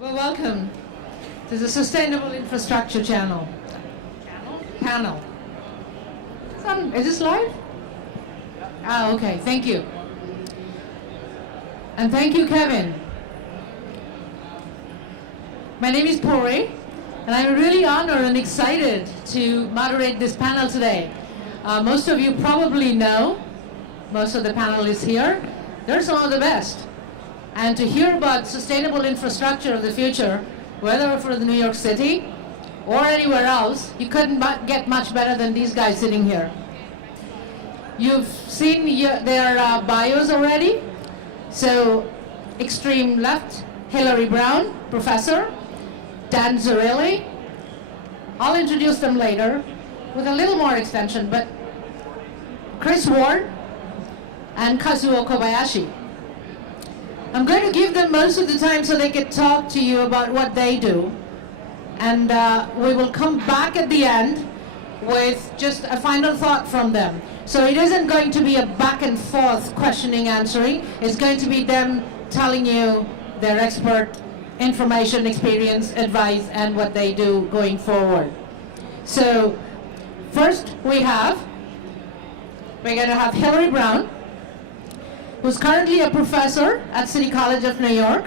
Well, welcome to the Sustainable Infrastructure Channel. Panel. Is this live? Ah, okay, thank you. And thank you, Kevin. My name is Porie, and I'm really honored and excited to moderate this panel today. Most of you probably know, most of the panelists here, they're some of the best. And to hear about sustainable infrastructure of the future, whether for the New York City or anywhere else, you couldn't get much better than these guys sitting here. You've seen their bios already. So, extreme left, Hillary Brown, professor, Dan Zarrilli. I'll introduce them later with a little more extension, but Chris Ward and Kazuo Kobayashi. I'm going to give them most of the time so they can talk to you about what they do. And we will come back at the end with just a final thought from them. So it isn't going to be a back and forth questioning, answering. It's going to be them telling you their expert information, experience, advice, and what they do going forward. So first we're going to have Hillary Brown, who's currently a professor at City College of New York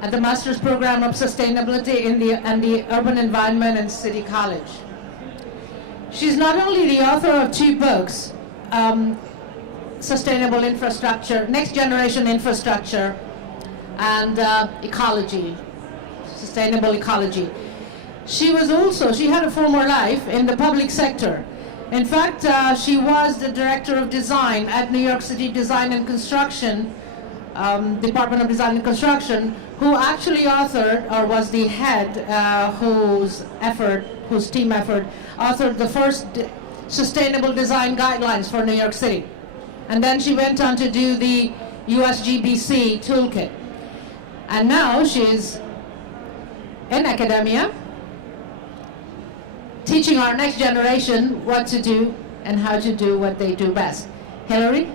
at the Master's Program of Sustainability in the Urban Environment and City College. She's not only the author of 2 books, Sustainable Infrastructure, Next Generation Infrastructure, and Ecology, Sustainable Ecology. She had a former life in the public sector. In fact, she was the Director of Design at New York City Design and Construction, Department of Design and Construction, who actually authored, or was the head whose team effort, authored the first sustainable design guidelines for New York City. And then she went on to do the USGBC toolkit. And now she's in academia, teaching our next generation what to do and how to do what they do best. Hillary?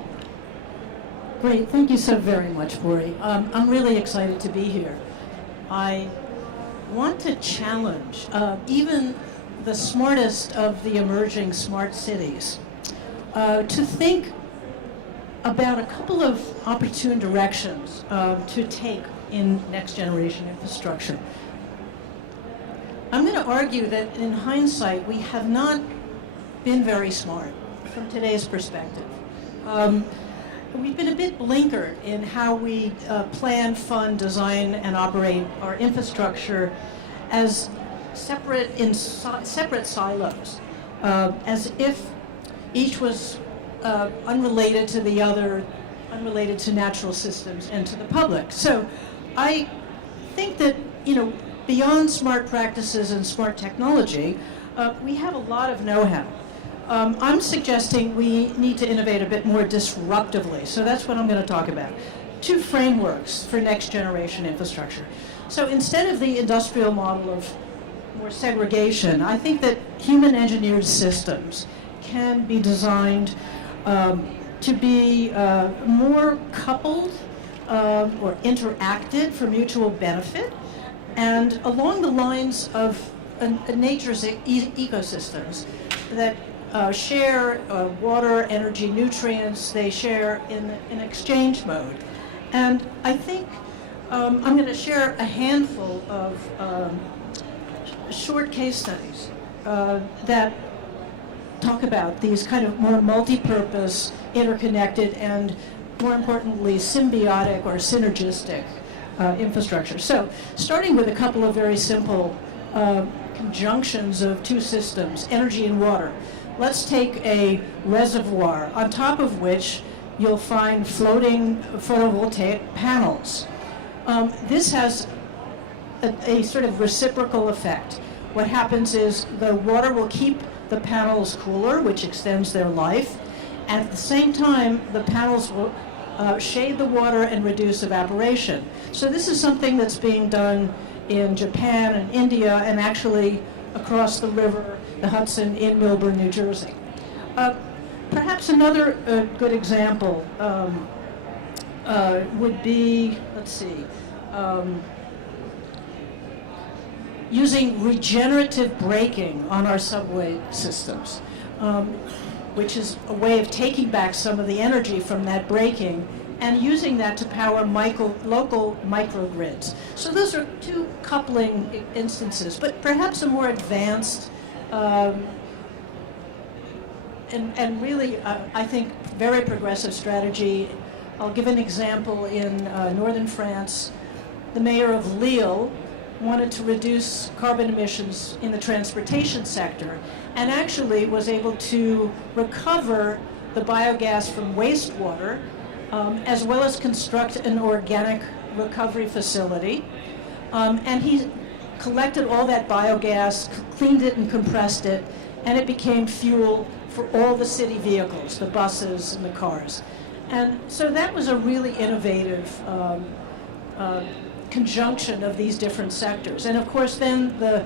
Great, thank you so very much, Porie. I'm really excited to be here. I want to challenge even the smartest of the emerging smart cities to think about a couple of opportune directions to take in next generation infrastructure. I'm going to argue that in hindsight, we have not been very smart from today's perspective. We've been a bit blinkered in how we plan, fund, design, and operate our infrastructure as separate silos, as if each was unrelated to the other, unrelated to natural systems and to the public. So I think that, beyond smart practices and smart technology, we have a lot of know-how. I'm suggesting we need to innovate a bit more disruptively, so that's what I'm going to talk about. 2 frameworks for next generation infrastructure. So instead of the industrial model of more segregation, I think that human engineered systems can be designed to be more coupled or interacted for mutual benefit, and along the lines of nature's ecosystems that share water, energy, nutrients. They share in exchange mode. And I think I'm going to share a handful of short case studies that talk about these kind of more multi-purpose, interconnected, and more importantly, symbiotic or synergistic infrastructure. So, starting with a couple of very simple conjunctions of 2 systems, energy and water. Let's take a reservoir on top of which you'll find floating photovoltaic panels. This has a sort of reciprocal effect. What happens is the water will keep the panels cooler, which extends their life, and at the same time, the panels will shade the water and reduce evaporation. So this is something that's being done in Japan and India, and actually across the river, the Hudson, in Milburn, New Jersey. Perhaps another good example would be, let's see, using regenerative braking on our subway systems, which is a way of taking back some of the energy from that braking and using that to power local microgrids. So those are two coupling instances, but perhaps a more advanced and really, I think, very progressive strategy. I'll give an example. In northern France, the mayor of Lille wanted to reduce carbon emissions in the transportation sector and actually was able to recover the biogas from wastewater, as well as construct an organic recovery facility. And he collected all that biogas, cleaned it and compressed it, and it became fuel for all the city vehicles, the buses and the cars. And so that was a really innovative conjunction of these different sectors. And of course then the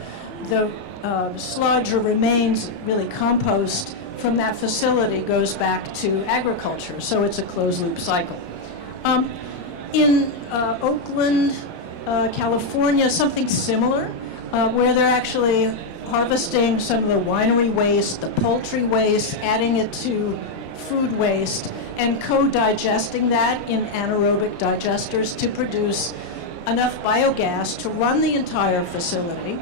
sludge or remains, really compost, from that facility goes back to agriculture, so it's a closed loop cycle. In Oakland, California, something similar, where they're actually harvesting some of the winery waste, the poultry waste, adding it to food waste, and co-digesting that in anaerobic digesters to produce enough biogas to run the entire facility,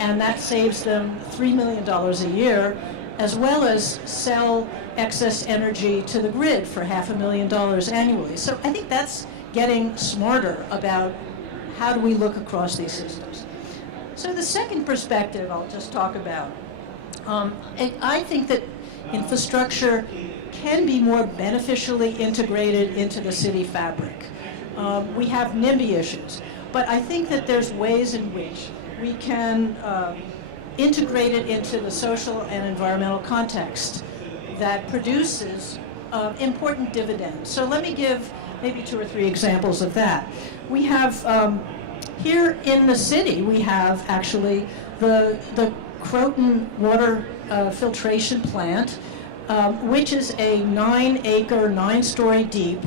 and that saves them $3 million a year, as well as sell excess energy to the grid for $500,000 annually. So I think that's getting smarter about how do we look across these systems. So the second perspective I'll just talk about, I think that infrastructure can be more beneficially integrated into the city fabric. We have NIMBY issues, but I think that there's ways in which we can integrate it into the social and environmental context that produces important dividends. So let me give maybe 2 or 3 examples of that. We have, here in the city, we have actually the Croton water filtration plant, which is a 9-acre, 9-story deep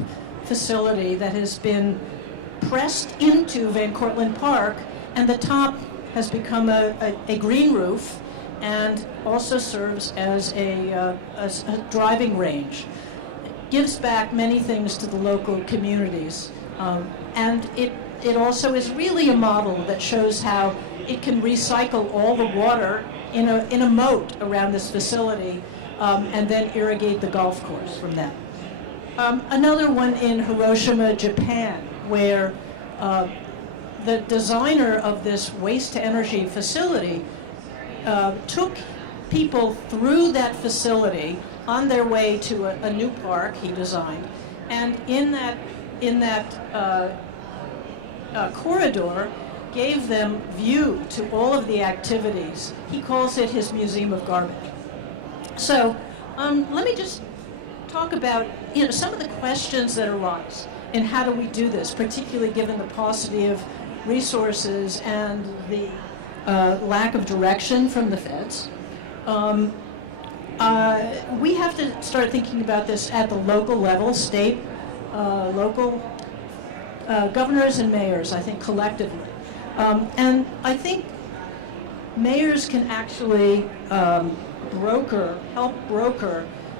facility that has been pressed into Van Cortlandt Park, and the top has become a green roof and also serves as a driving range. Gives back many things to the local communities, and it also is really a model that shows how it can recycle all the water in a moat around this facility, and then irrigate the golf course from that. Another one in Hiroshima, Japan, where the designer of this waste-to-energy facility took people through that facility on their way to a new park he designed, and in that corridor gave them view to all of the activities. He calls it his Museum of Garbage. So let me just talk about some of the questions that arise in how do we do this, particularly given the paucity of resources and the lack of direction from the feds. We have to start thinking about this at the local level, state, local governors and mayors, I think, collectively. And I think mayors can actually help broker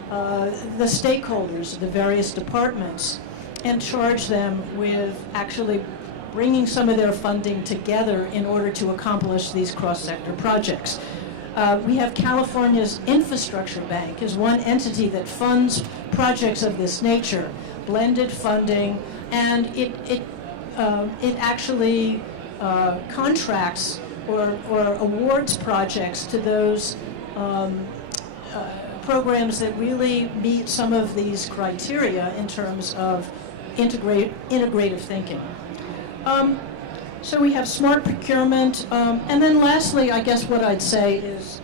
the stakeholders, the various departments, and charge them with actually bringing some of their funding together in order to accomplish these cross-sector projects. We have California's Infrastructure Bank is one entity that funds projects of this nature, blended funding, and it actually contracts or awards projects to those programs that really meet some of these criteria in terms of integrative thinking. So we have smart procurement, and then lastly, I guess what I'd say is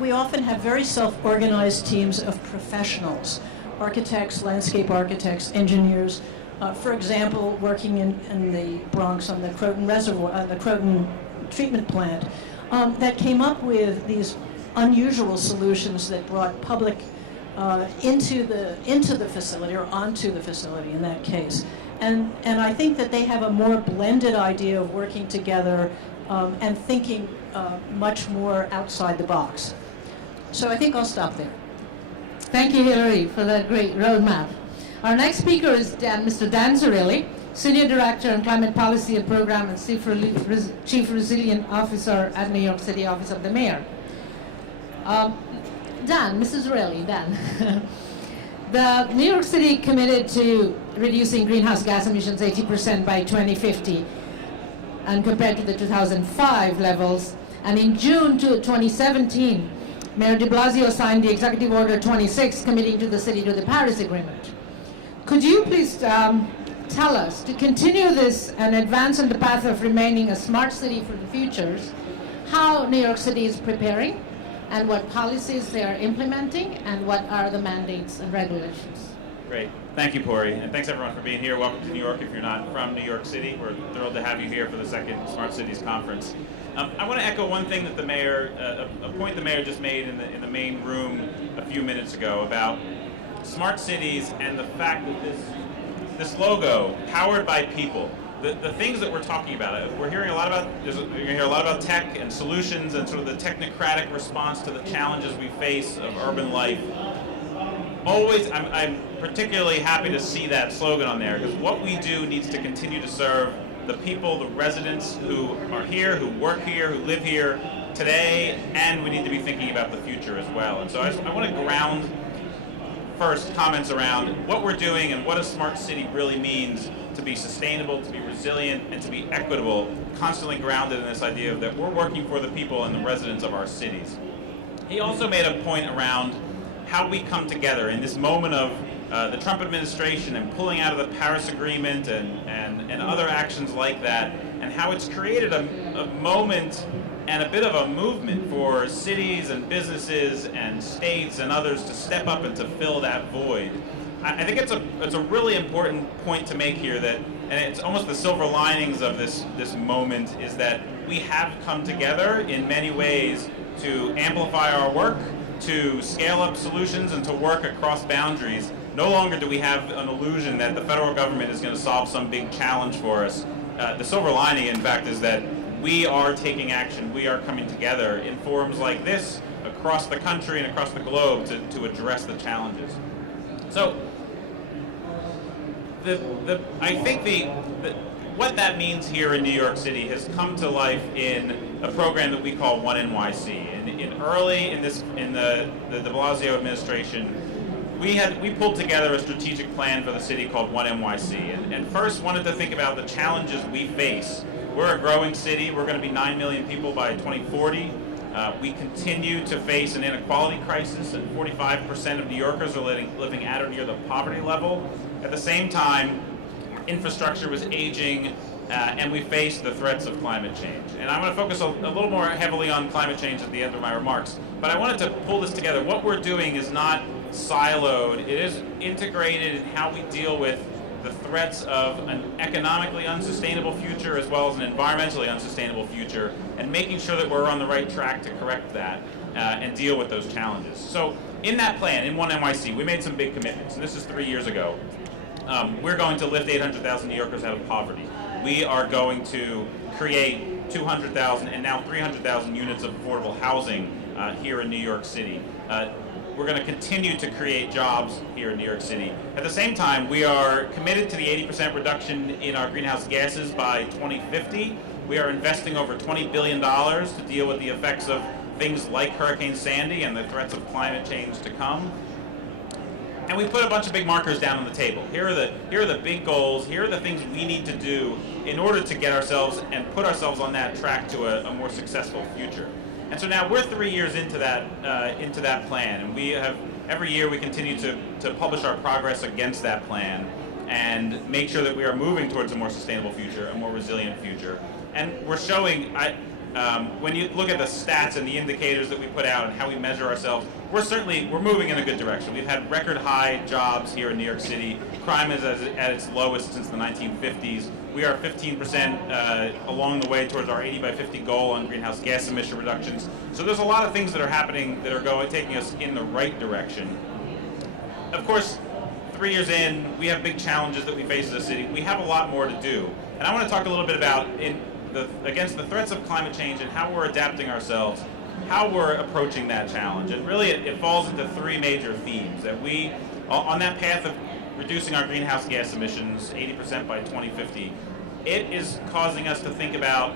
we often have very self-organized teams of professionals, architects, landscape architects, engineers. For example, working in the Bronx on the Croton Reservoir, the Croton treatment plant, that came up with these unusual solutions that brought public into the facility, or onto the facility in that case. And I think that they have a more blended idea of working together and thinking much more outside the box. So I think I'll stop there. Thank you, Hillary, for that great roadmap. Our next speaker is Mr. Dan Zarrilli, Senior Director in Climate Policy and Program and Chief Resilient Officer at New York City Office of the Mayor. Dan, Mr. Zarrilli, Dan. The New York City committed to reducing greenhouse gas emissions 80% by 2050, and compared to the 2005 levels. And in June 2017, Mayor de Blasio signed the Executive Order 26 committing to the city to the Paris Agreement. Could you please tell us, to continue this and advance on the path of remaining a smart city for the future, how New York City is preparing and what policies they are implementing and what are the mandates and regulations? Great. Thank you, Porie, and thanks everyone for being here. Welcome to New York if you're not from New York City. We're thrilled to have you here for the second Smart Cities Conference. I want to echo one thing that the mayor, a point the mayor just made in the main room a few minutes ago about smart cities and the fact that this logo, powered by people, the things that we're talking about, we're hearing a lot about, you're going to hear a lot about tech and solutions and sort of the technocratic response to the challenges we face of urban life. Always, I'm particularly happy to see that slogan on there, because what we do needs to continue to serve the people, the residents who are here, who work here, who live here today, and we need to be thinking about the future as well. And so I want to ground first comments around what we're doing and what a smart city really means to be sustainable, to be resilient, and to be equitable, constantly grounded in this idea of that we're working for the people and the residents of our cities. He also made a point around how we come together in this moment of the Trump administration and pulling out of the Paris Agreement and other actions like that, and how it's created a moment and a bit of a movement for cities and businesses and states and others to step up and to fill that void. I think it's a really important point to make here, that, and it's almost the silver linings of this moment, is that we have come together in many ways to amplify our work, to scale up solutions, and to work across boundaries. No longer do we have an illusion that the federal government is going to solve some big challenge for us. The silver lining, in fact, is that we are taking action. We are coming together in forums like this across the country and across the globe to address the challenges. So, I think what that means here in New York City has come to life in a program that we call 1NYC. Early in the de Blasio administration, we pulled together a strategic plan for the city called 1NYC, and first wanted to think about the challenges we face. We're a growing city. We're going to be 9 million people by 2040. We continue to face an inequality crisis, and 45% of New Yorkers are living at or near the poverty level. At the same time, infrastructure was aging, and we face the threats of climate change. And I'm going to focus a little more heavily on climate change at the end of my remarks. But I wanted to pull this together. What we're doing is not siloed. It is integrated in how we deal with the threats of an economically unsustainable future as well as an environmentally unsustainable future, and making sure that we're on the right track to correct that and deal with those challenges. So in that plan, in 1NYC, we made some big commitments, and this is 3 years ago. We're going to lift 800,000 New Yorkers out of poverty. We are going to create 200,000 and now 300,000 units of affordable housing here in New York City. We're going to continue to create jobs here in New York City. At the same time, we are committed to the 80% reduction in our greenhouse gases by 2050. We are investing over $20 billion to deal with the effects of things like Hurricane Sandy and the threats of climate change to come. And we put a bunch of big markers down on the table. Here are the big goals. Here are the things we need to do in order to get ourselves and put ourselves on that track to a more successful future. And so now we're 3 years into that plan, and we have every year we continue to publish our progress against that plan and make sure that we are moving towards a more sustainable future, a more resilient future. And we're showing, when you look at the stats and the indicators that we put out and how we measure ourselves, we're moving in a good direction. We've had record high jobs here in New York City. Crime is at its lowest since the 1950s. We are 15% along the way towards our 80 by 50 goal on greenhouse gas emission reductions. So there's a lot of things that are happening that are taking us in the right direction. Of course, 3 years in, we have big challenges that we face as a city. We have a lot more to do. And I want to talk a little bit about against the threats of climate change and how we're adapting ourselves, how we're approaching that challenge. And really it falls into three major themes that we, on that path of reducing our greenhouse gas emissions 80% by 2050, it is causing us to think about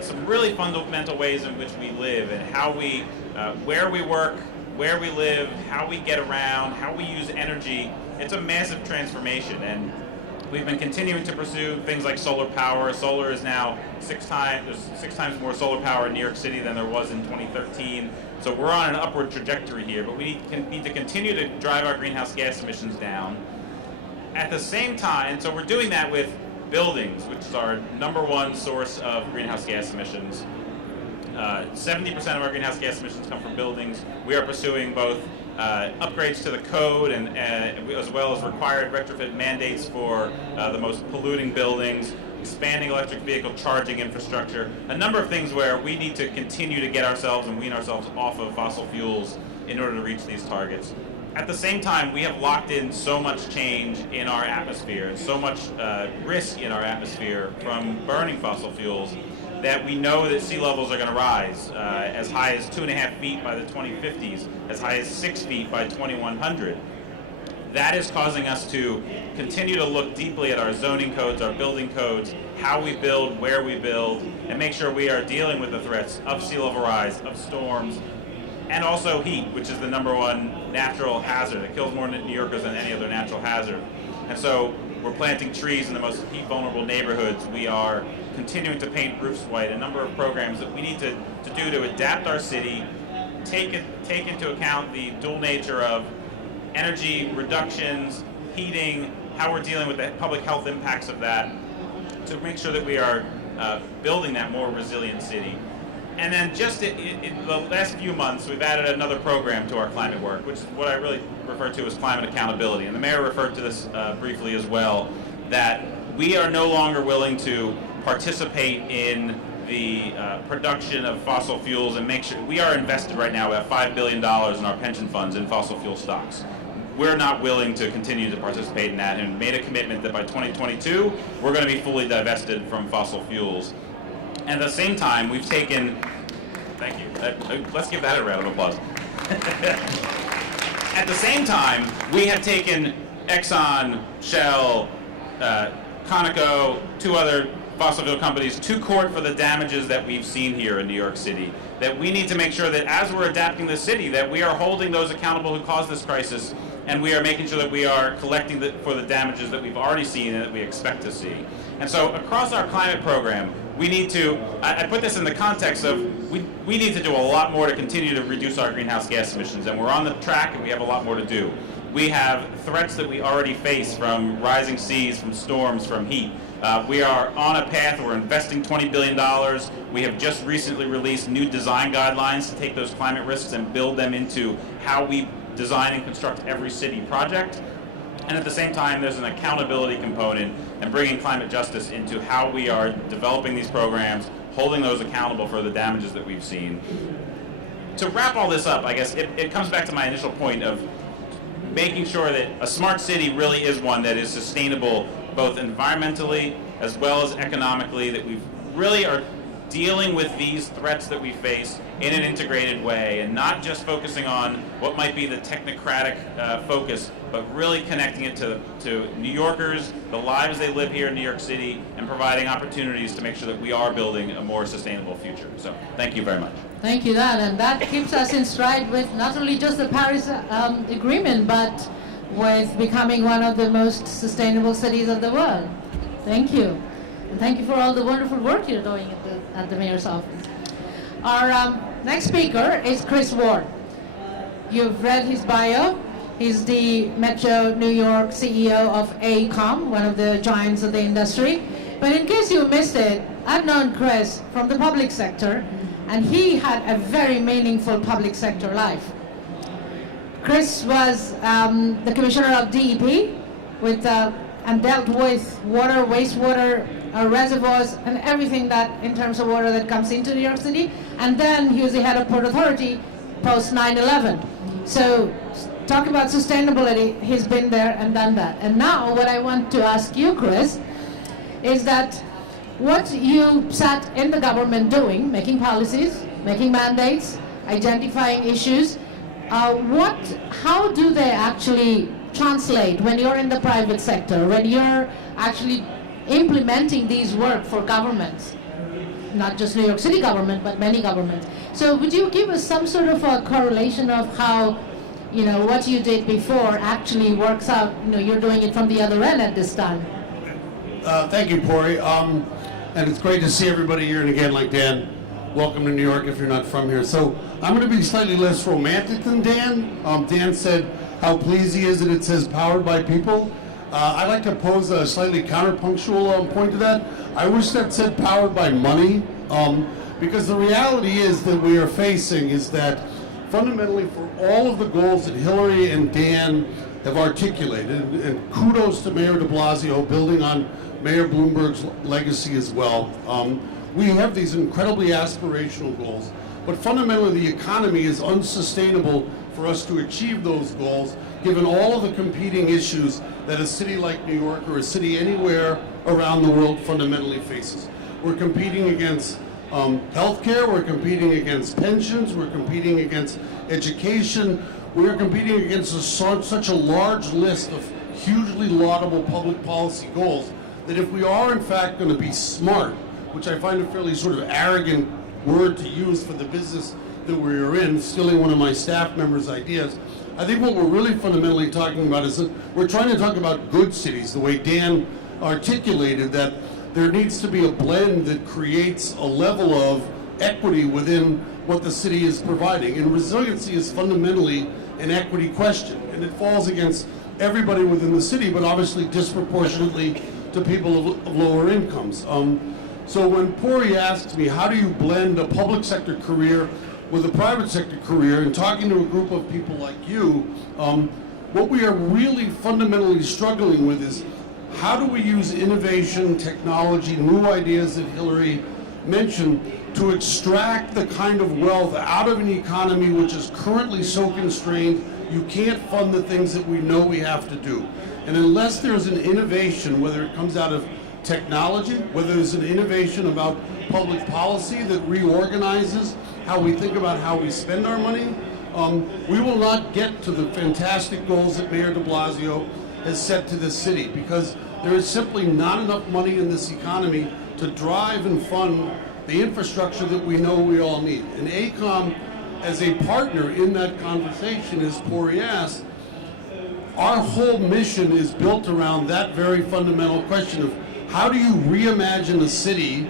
some really fundamental ways in which we live and how we, where we work, where we live, how we get around, how we use energy. It's a massive transformation, and we've been continuing to pursue things like solar power. Solar is now there's 6 times more solar power in New York City than there was in 2013. So we're on an upward trajectory here, but we need to continue to drive our greenhouse gas emissions down. At the same time, so we're doing that with buildings, which is our #1 source of greenhouse gas emissions. 70% of our greenhouse gas emissions come from buildings. We are pursuing both upgrades to the code and as well as required retrofit mandates for the most polluting buildings, expanding electric vehicle charging infrastructure, a number of things where we need to continue to get ourselves and wean ourselves off of fossil fuels in order to reach these targets. At the same time, we have locked in so much change in our atmosphere and so much risk in our atmosphere from burning fossil fuels that we know that sea levels are going to rise as high as 2.5 feet by the 2050s, as high as 6 feet by 2100. That is causing us to continue to look deeply at our zoning codes, our building codes, how we build, where we build, and make sure we are dealing with the threats of sea level rise, of storms, and also heat, which is the #1 natural hazard. It kills more New Yorkers than any other natural hazard. And so we're planting trees in the most heat vulnerable neighborhoods. We are continuing to paint roofs white, a number of programs that we need to do to adapt our city, take into account the dual nature of energy reductions, heating, how we're dealing with the public health impacts of that, to make sure that we are building that more resilient city. And then just in the last few months, we've added another program to our climate work, which is what I really refer to as climate accountability. And the mayor referred to this briefly as well, that we are no longer willing to participate in the production of fossil fuels and make sure we are invested right now at $5 billion in our pension funds in fossil fuel stocks. We're not willing to continue to participate in that and made a commitment that by 2022, we're going to be fully divested from fossil fuels. And at the same time, we've taken, thank you, let's give that a round of applause. At the same time, we have taken Exxon, Shell, Conoco, 2 other fossil fuel companies to court for the damages that we've seen here in New York City. That we need to make sure that as we're adapting the city, that we are holding those accountable who caused this crisis, and we are making sure that we are collecting for the damages that we've already seen and that we expect to see. And so across our climate program, we need to, I put this in the context of, we need to do a lot more to continue to reduce our greenhouse gas emissions, and we're on the track and we have a lot more to do. We have threats that we already face from rising seas, from storms, from heat. We are on a path, we're investing $20 billion. We have just recently released new design guidelines to take those climate risks and build them into how we design and construct every city project. And at the same time, there's an accountability component and bringing climate justice into how we are developing these programs, holding those accountable for the damages that we've seen. To wrap all this up, I guess it comes back to my initial point of making sure that a smart city really is one that is sustainable both environmentally as well as economically, that we really are dealing with these threats that we face in an integrated way and not just focusing on what might be the technocratic focus, but really connecting it to New Yorkers, the lives they live here in New York City, and providing opportunities to make sure that we are building a more sustainable future. So thank you very much. Thank you, Dan. And that keeps us in stride with not only just the Paris Agreement, but with becoming one of the most sustainable cities of the world. Thank you. And thank you for all the wonderful work you're doing at the mayor's office. Our next speaker is Chris Ward. You've read his bio. He's the Metro New York CEO of AECOM, one of the giants of the industry. But in case you missed it, I've known Chris from the public sector, and he had a very meaningful public sector life. Chris was the commissioner of DEP and dealt with water, wastewater, reservoirs, and everything that in terms of water that comes into New York City. And then he was the head of Port Authority post 9/11. So talk about sustainability, he's been there and done that. And now what I want to ask you, Chris, is that what you sat in the government doing, making policies, making mandates, identifying issues, how do they actually translate when you're in the private sector, when you're actually implementing these work for governments, not just New York City government, but many governments. So would you give us some sort of a correlation of how, what you did before actually works out, you're doing it from the other end at this time? Thank you, Porie. And it's great to see everybody here. And again, like Dan, welcome to New York if you're not from here. So I'm going to be slightly less romantic than Dan. Dan said how pleased he is that it says powered by people. I'd like to pose a slightly counterpunctual point to that. I wish that said powered by money, because the reality is that we are facing is that fundamentally for all of the goals that Hillary and Dan have articulated, and kudos to Mayor de Blasio building on Mayor Bloomberg's legacy as well, we have these incredibly aspirational goals, but fundamentally the economy is unsustainable for us to achieve those goals given all of the competing issues that a city like New York or a city anywhere around the world fundamentally faces. We're competing against healthcare, we're competing against pensions, we're competing against education, we're competing against such a large list of hugely laudable public policy goals that if we are in fact going to be smart, which I find a fairly sort of arrogant word to use for the business that we are in, stealing one of my staff members' ideas, I think what we're really fundamentally talking about is that we're trying to talk about good cities, the way Dan articulated that there needs to be a blend that creates a level of equity within what the city is providing. And resiliency is fundamentally an equity question, and it falls against everybody within the city, but obviously disproportionately to people of lower incomes. So when Porie asks me, how do you blend a public sector career with a private sector career, and talking to a group of people like you, what we are really fundamentally struggling with is how do we use innovation, technology, new ideas that Hillary mentioned to extract the kind of wealth out of an economy which is currently so constrained you can't fund the things that we know we have to do. And unless there's an innovation, whether it comes out of technology, whether there's an innovation about public policy that reorganizes how we think about how we spend our money, we will not get to the fantastic goals that Mayor de Blasio has set to this city, because there is simply not enough money in this economy to drive and fund the infrastructure that we know we all need. And AECOM, as a partner in that conversation, as Porie asked, our whole mission is built around that very fundamental question of how do you reimagine a city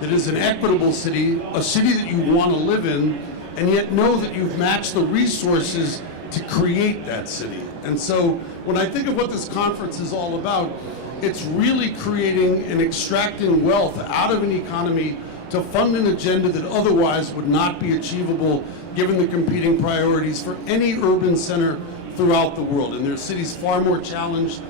that is an equitable city, a city that you want to live in, and yet know that you've matched the resources to create that city. And so when I think of what this conference is all about, it's really creating and extracting wealth out of an economy to fund an agenda that otherwise would not be achievable given the competing priorities for any urban center throughout the world. And there are cities far more challenged,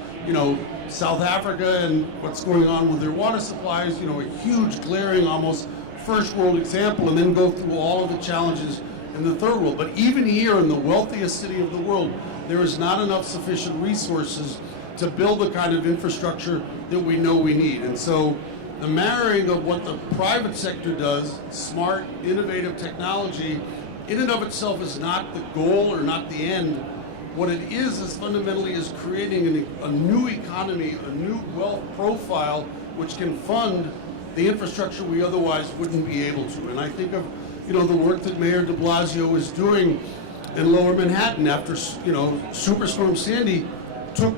South Africa and what's going on with their water supplies, a huge glaring almost first world example, and then go through all of the challenges in the third world. But even here in the wealthiest city of the world, there is not enough sufficient resources to build the kind of infrastructure that we know we need. And so the marrying of what the private sector does, smart, innovative technology, in and of itself is not the goal or not the end. What it is fundamentally is creating a new economy, a new wealth profile, which can fund the infrastructure we otherwise wouldn't be able to. And I think of, the work that Mayor de Blasio is doing in Lower Manhattan after, Superstorm Sandy took,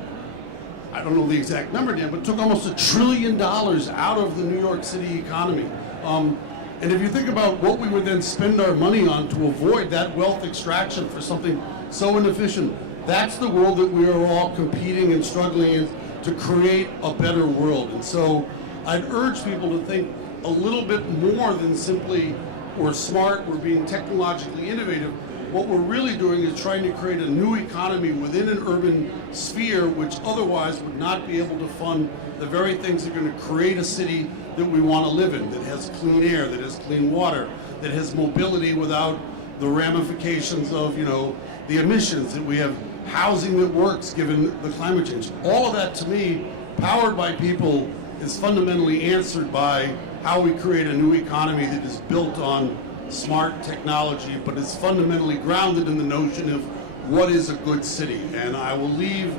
I don't know the exact number, Dan, but took almost $1 trillion out of the New York City economy. And if you think about what we would then spend our money on to avoid that wealth extraction for something so inefficient, that's the world that we are all competing and struggling in to create a better world. And so I'd urge people to think a little bit more than simply we're smart, we're being technologically innovative. What we're really doing is trying to create a new economy within an urban sphere which otherwise would not be able to fund the very things that are going to create a city that we want to live in, that has clean air, that has clean water, that has mobility without the ramifications of, the emissions, that we have housing that works given the climate change. All of that, to me, powered by people, is fundamentally answered by how we create a new economy that is built on smart technology, but is fundamentally grounded in the notion of what is a good city. And I will leave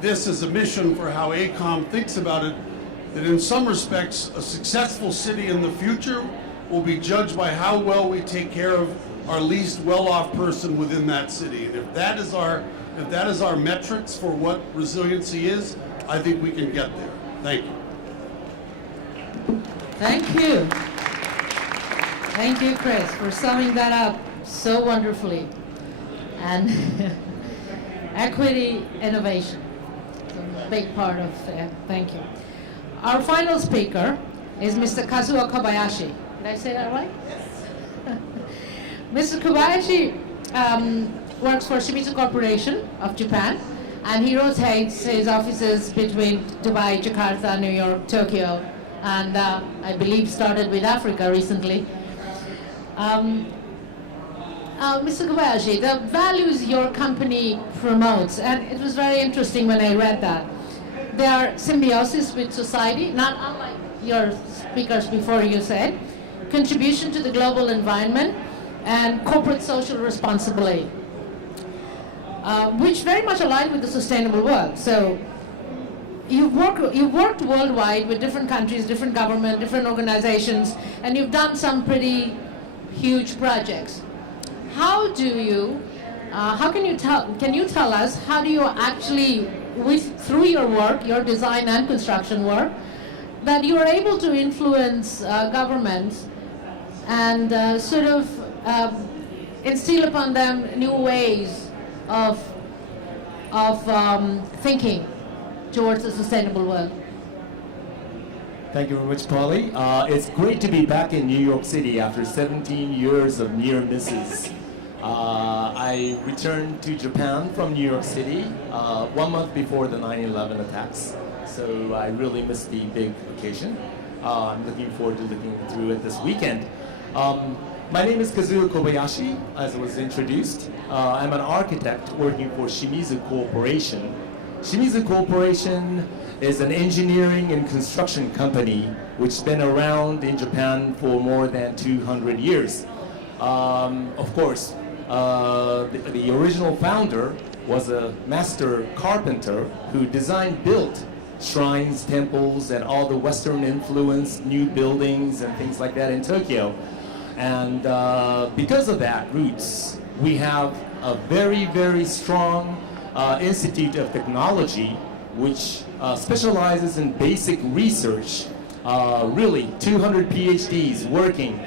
this as a mission for how AECOM thinks about it, that in some respects, a successful city in the future will be judged by how well we take care of our least well-off person within that city. And if that is our metrics for what resiliency is, I think we can get there. Thank you. Thank you. Thank you, Chris, for summing that up so wonderfully. And equity innovation, it's a big part of it. Thank you. Our final speaker is Mr. Kazuo Kobayashi. Did I say that right? Yes. Mr. Kobayashi works for Shimizu Corporation of Japan, and he rotates his offices between Dubai, Jakarta, New York, Tokyo, and I believe started with Africa recently. Mr. Kobayashi, the values your company promotes, and it was very interesting when I read that. They are symbiosis with society, not unlike your speakers before you said, contribution to the global environment, and corporate social responsibility, which very much align with the sustainable world. So you've worked worldwide with different countries, different government, different organizations, and you've done some pretty huge projects. How do you, can you tell us, how do you actually, through your work, your design and construction work, that you are able to influence governments and sort of instill upon them new ways of thinking towards a sustainable world? Thank you very much, Porie. It's great to be back in New York City after 17 years of near misses. I returned to Japan from New York City 1 month before the 9/11 attacks, so I really missed the big occasion. I'm looking forward to looking through it this weekend. My name is Kazuo Kobayashi, as was introduced. I'm an architect working for Shimizu Corporation. Shimizu Corporation is an engineering and construction company which has been around in Japan for more than 200 years. Of course, the original founder was a master carpenter who built shrines, temples, and all the Western influence, new buildings and things like that in Tokyo. And because of that roots, we have a very, very strong Institute of Technology which specializes in basic research. Really, 200 PhDs working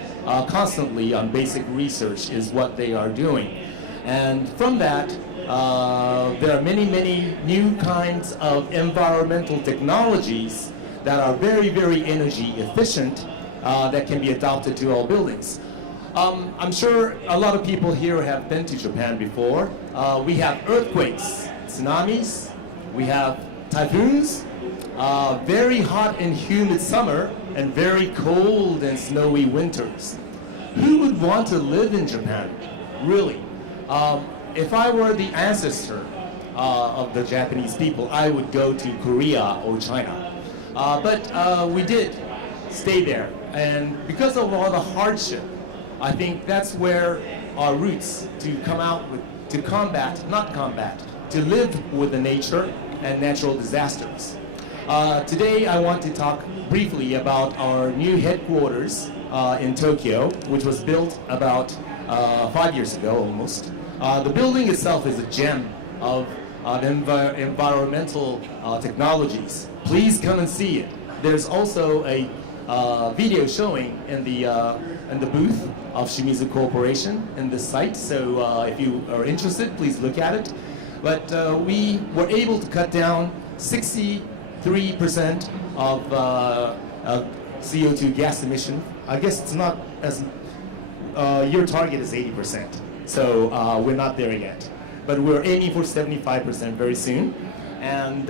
constantly on basic research is what they are doing. And from that, there are many, many new kinds of environmental technologies that are very, very energy efficient that can be adopted to all buildings. I'm sure a lot of people here have been to Japan before. We have earthquakes, tsunamis, we have typhoons, very hot and humid summer, and very cold and snowy winters. Who would want to live in Japan, really? If I were the ancestor of the Japanese people, I would go to Korea or China. But we did stay there, and because of all the hardship, I think that's where our roots to come out with, to live with the nature and natural disasters. Today I want to talk briefly about our new headquarters in Tokyo, which was built about 5 years ago almost. The building itself is a gem of environmental technologies. Please come and see it. There's also a video showing in the booth of Shimizu Corporation in this site, so if you are interested, please look at it. But we were able to cut down 63% of CO2 gas emission. I guess it's not as, your target is 80%, so we're not there yet. But we're aiming for 75% very soon. And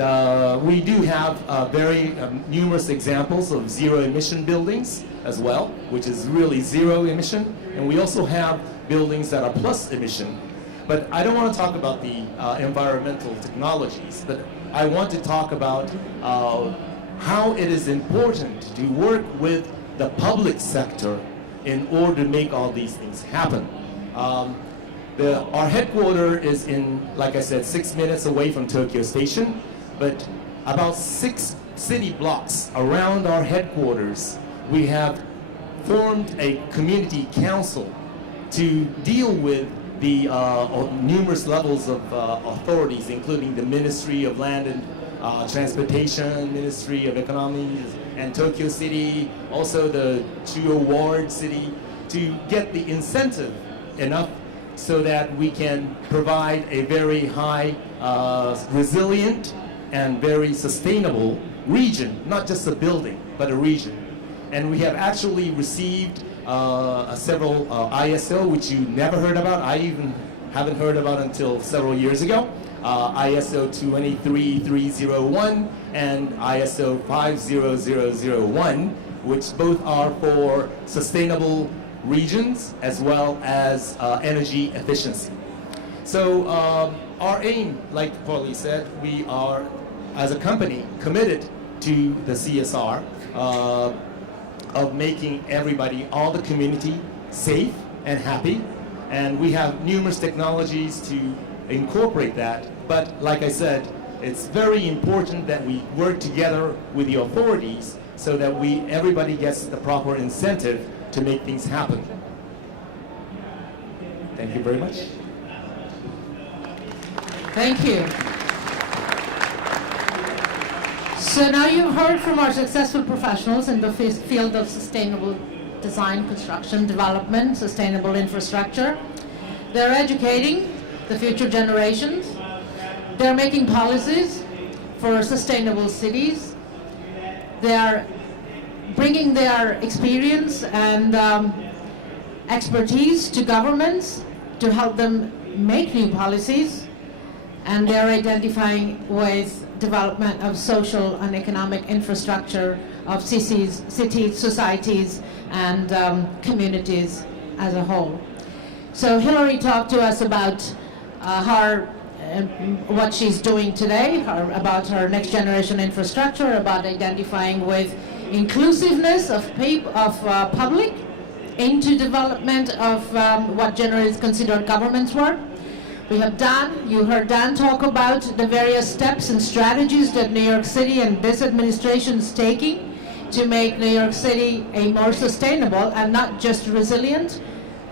we do have very numerous examples of zero emission buildings as well, which is really zero emission. And we also have buildings that are plus emission. But I don't want to talk about the environmental technologies, but I want to talk about how it is important to work with the public sector in order to make all these things happen. Our headquarters is in, like I said, 6 minutes away from Tokyo Station, but about 6 city blocks around our headquarters, we have formed a community council to deal with the numerous levels of authorities, including the Ministry of Land and Transportation, Ministry of Economy, and Tokyo City, also the Chuo Ward City, to get the incentive enough so that we can provide a very high, resilient, and very sustainable region, not just a building, but a region. And we have actually received several ISO, which you never heard about. I even haven't heard about until several years ago. ISO 23301 and ISO 50001, which both are for sustainable regions as well as energy efficiency. So our aim, like Porie said, we are, as a company, committed to the CSR of making everybody, all the community, safe and happy. And we have numerous technologies to incorporate that. But like I said, it's very important that we work together with the authorities so that everybody gets the proper incentive to make things happen. Thank you very much. Thank you. So now you've heard from our successful professionals in the field of sustainable design, construction, development, sustainable infrastructure. They're educating the future generations. They're making policies for sustainable cities. They are bringing their experience and expertise to governments to help them make new policies. And they're identifying with development of social and economic infrastructure of cities, societies, and communities as a whole. So Hillary talked to us about what she's doing today, about her next generation infrastructure, about identifying with inclusiveness of public into development of what generally is considered government's work. We have Dan, you heard Dan talk about the various steps and strategies that New York City and this administration is taking to make New York City a more sustainable and not just resilient,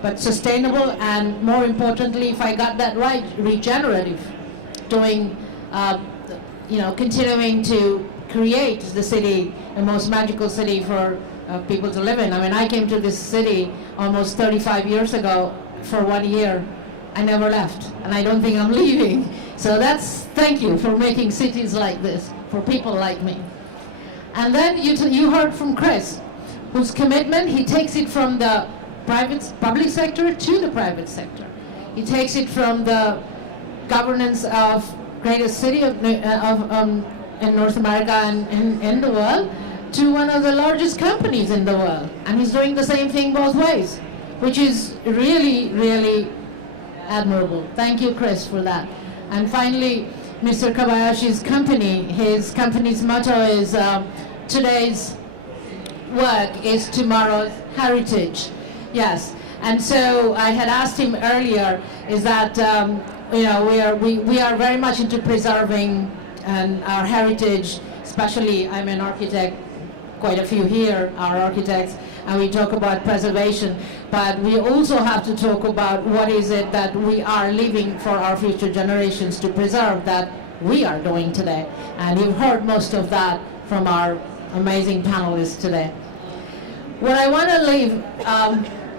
but sustainable and, more importantly, if I got that right, regenerative, doing, continuing to create the city the most magical city for people to live in. I mean, I came to this city almost 35 years ago for 1 year. I never left, and I don't think I'm leaving. So thank you for making cities like this, for people like me. And then you heard from Chris, whose commitment, he takes it from the public sector to the private sector. He takes it from the governance of greatest city in North America and in the world to one of the largest companies in the world. And he's doing the same thing both ways, which is really, really admirable. Thank you, Chris, for that. And finally, Mr. Kobayashi's company, his company's motto is today's work is tomorrow's heritage. Yes. And so I had asked him earlier, is that we are very much into preserving our heritage, especially I'm an architect, quite a few here are architects, and we talk about preservation, but we also have to talk about what is it that we are leaving for our future generations to preserve that we are doing today. And you've heard most of that from our amazing panelists today. What I want to leave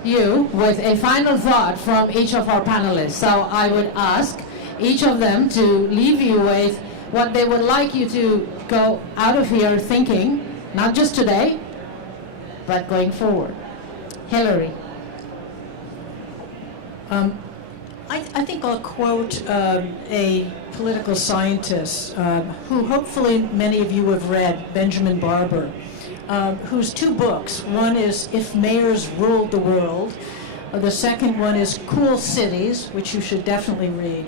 you with a final thought from each of our panelists. So I would ask each of them to leave you with what they would like you to go out of here thinking, not just today, but going forward. Hillary. I think I'll quote a political scientist who hopefully many of you have read, Benjamin Barber, whose two books, one is If Mayors Ruled the World, the second one is Cool Cities, which you should definitely read.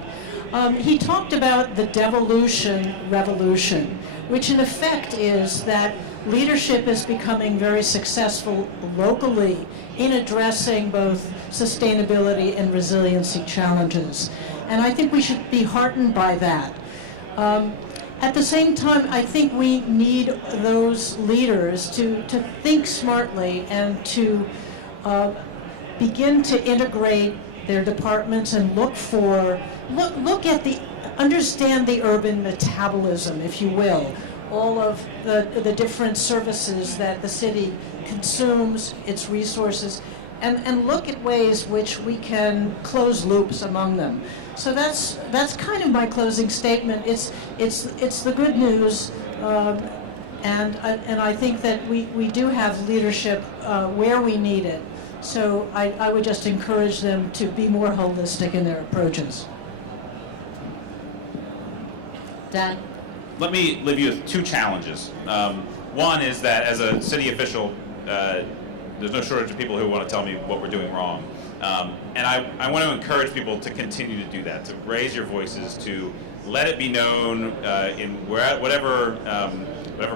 He talked about the devolution revolution, which in effect is that leadership is becoming very successful locally in addressing both sustainability and resiliency challenges. And I think we should be heartened by that. At the same time, I think we need those leaders to think smartly and to begin to integrate their departments and understand the urban metabolism, if you will, all of the different services that the city consumes, its resources, and look at ways which we can close loops among them. So that's kind of my closing statement. It's the good news, and I think that we do have leadership where we need it. So I would just encourage them to be more holistic in their approaches. Dan? Let me leave you with two challenges. One is that as a city official, there's no shortage of people who want to tell me what we're doing wrong. And I want to encourage people to continue to do that, to raise your voices, to let it be known in whatever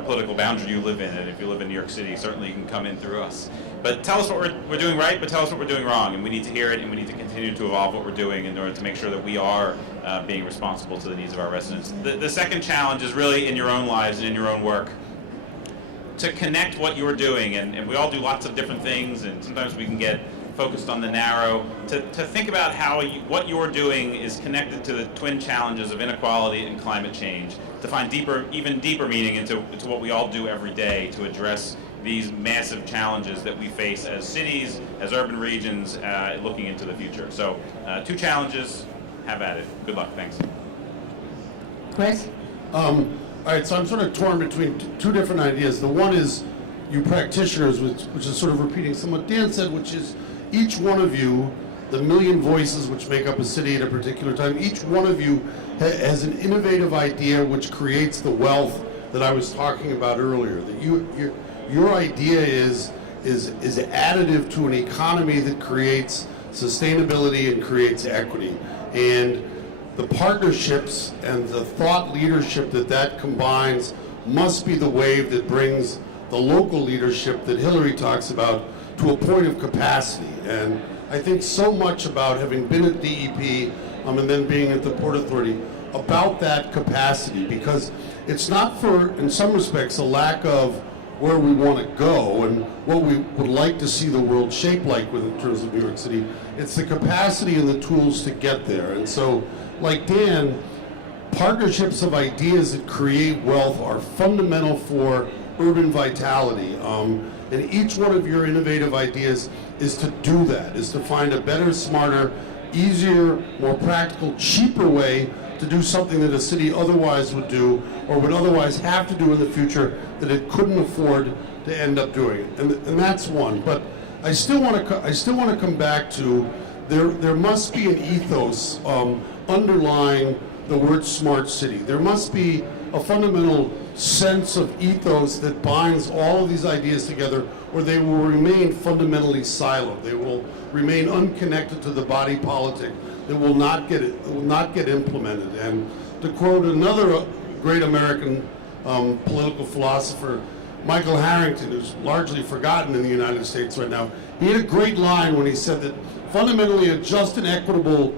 political boundary you live in. And if you live in New York City, certainly you can come in through us. But tell us what we're doing right, but tell us what we're doing wrong. And we need to hear it, and we need to continue to evolve what we're doing in order to make sure that we are being responsible to the needs of our residents. The second challenge is really in your own lives and in your own work, to connect what you're doing. And we all do lots of different things, and sometimes we can get focused on the narrow, to think about how what you're doing is connected to the twin challenges of inequality and climate change, to find even deeper meaning into what we all do every day to address these massive challenges that we face as cities, as urban regions, looking into the future. So, two challenges, have at it. Good luck, thanks. Chris? All right, so I'm sort of torn between two different ideas. The one is you practitioners, which is sort of repeating some what Dan said, which is each one of you, the million voices which make up a city at a particular time, each one of you has an innovative idea which creates the wealth that I was talking about earlier. That your idea is additive to an economy that creates sustainability and creates equity. And the partnerships and the thought leadership that combines must be the wave that brings the local leadership that Hillary talks about to a point of capacity. And I think so much about having been at DEP and then being at the Port Authority about that capacity, because it's not for, in some respects, a lack of where we want to go and what we would like to see the world shape like in terms of New York City. It's the capacity and the tools to get there. And so, like Dan, partnerships of ideas that create wealth are fundamental for urban vitality. And each one of your innovative ideas is to do that, is to find a better, smarter, easier, more practical, cheaper way to do something that a city otherwise would do or would otherwise have to do in the future that it couldn't afford to end up doing. And that's one. But I still want to come back to there must be an ethos underlying the word smart city. There must be a fundamental sense of ethos that binds all of these ideas together, or they will remain fundamentally siloed. They will remain unconnected to the body politic. That will not get implemented. And to quote another great American political philosopher, Michael Harrington, who's largely forgotten in the United States right now, he had a great line when he said that fundamentally a just and equitable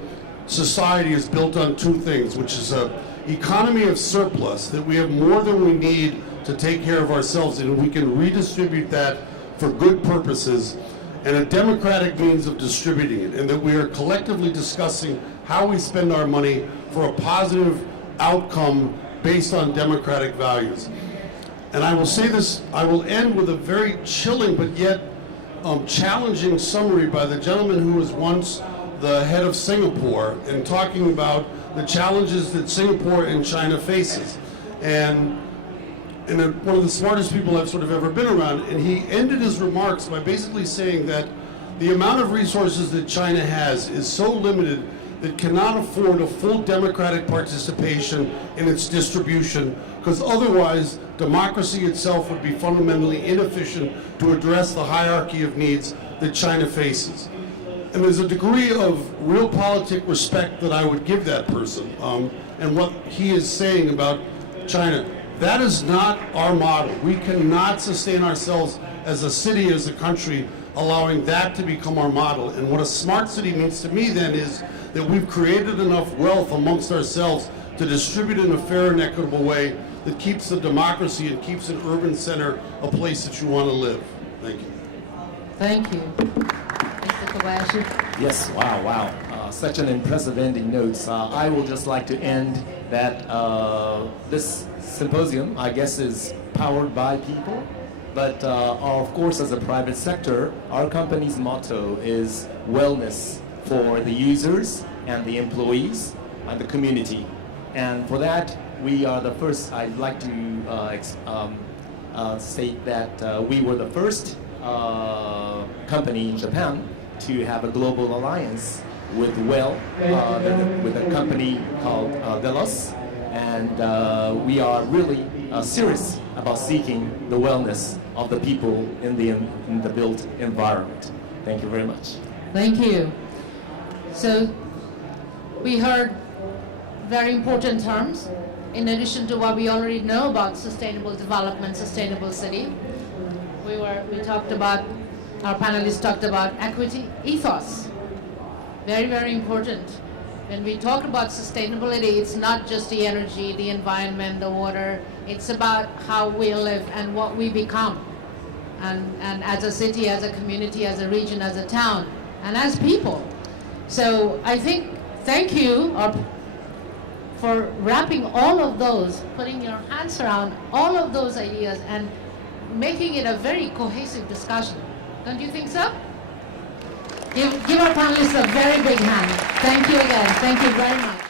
society is built on two things, which is an economy of surplus, that we have more than we need to take care of ourselves and we can redistribute that for good purposes, and a democratic means of distributing it, and that we are collectively discussing how we spend our money for a positive outcome based on democratic values. And I will say this, I will end with a very chilling but yet challenging summary by the gentleman who was once the head of Singapore, and talking about the challenges that Singapore and China faces. And one of the smartest people I've sort of ever been around, and he ended his remarks by basically saying that the amount of resources that China has is so limited that it cannot afford a full democratic participation in its distribution, because otherwise democracy itself would be fundamentally inefficient to address the hierarchy of needs that China faces. And there's a degree of realpolitik respect that I would give that person, and what he is saying about China. That is not our model. We cannot sustain ourselves as a city, as a country, allowing that to become our model. And what a smart city means to me then is that we've created enough wealth amongst ourselves to distribute in a fair and equitable way that keeps the democracy and keeps an urban center a place that you want to live. Thank you. Thank you. Mr. Kobayashi. Yes, wow. Such an impressive ending notes. I would just like to end that this symposium, I guess, is powered by people. But of course, as a private sector, our company's motto is wellness for the users and the employees and the community. And for that, we are the first. I'd like to state that we were the first company in Japan to have a global alliance with with a company called Delos. And we are really serious about seeking the wellness of the people in the built environment. Thank you very much. Thank you. So we heard very important terms in addition to what we already know about sustainable development, sustainable city. We talked about, our panelists talked about equity, ethos. Very, very important. When we talk about sustainability, it's not just the energy, the environment, the water. It's about how we live and what we become. And as a city, as a community, as a region, as a town, and as people. So I think, thank you for wrapping all of those, putting your hands around all of those ideas and making it a very cohesive discussion. Don't you think so? Give our panelists a very big hand. Thank you again. Thank you very much.